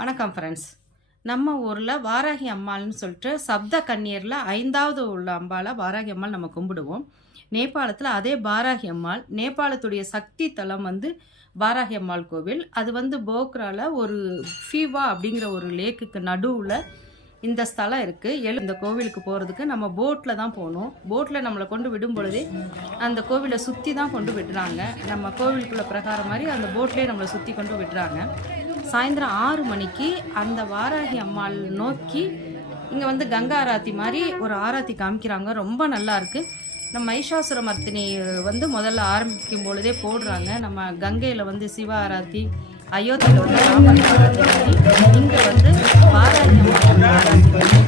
வணக்கம் ஃப்ரெண்ட்ஸ். நம்ம ஊரில் வாராகி அம்மாள்னு சொல்லிட்டு சப்த கன்னியரில் 5வது உள்ள அம்பாளை வாராகி அம்மாள் நம்ம கும்பிடுவோம். நேபாளத்தில் அதே வாராகி அம்மாள், நேபாளத்துடைய சக்தி தலம் வாராகி அம்மாள் கோவில். அது போக்ராவில் ஒரு ஃபீவா அப்படிங்கிற ஒரு லேக்குக்கு நடுவில் இந்த ஸ்தலம் இருக்குது. இந்த கோவிலுக்கு போகிறதுக்கு நம்ம போட்டில் தான் போகணும். போட்டில் நம்மளை கொண்டு விடும் பொழுதே அந்த கோவிலை சுற்றி தான் கொண்டு விடுறாங்க. நம்ம கோவிலுக்குள்ள பிரகாரம் மாதிரி அந்த போட்லேயே நம்மளை சுற்றி கொண்டு விடுறாங்க. சாயந்தரம் 6 மணிக்கு அந்த வாராகி அம்மாள் நோக்கி இங்கே கங்கா ஆராத்தி மாதிரி ஒரு ஆராத்தி காமிக்கிறாங்க. ரொம்ப நல்லா இருக்குது. நம்ம மகிஷாசுர மர்த்தினி முதல்ல ஆரம்பிக்கும் பொழுதே போடுறாங்க. நம்ம கங்கையில் சிவ ஆராத்தி, அயோத்தியில் ராமன் ஆராத்தி மாதிரி இங்கே வாராகி அம்மாள் ஆராத்தி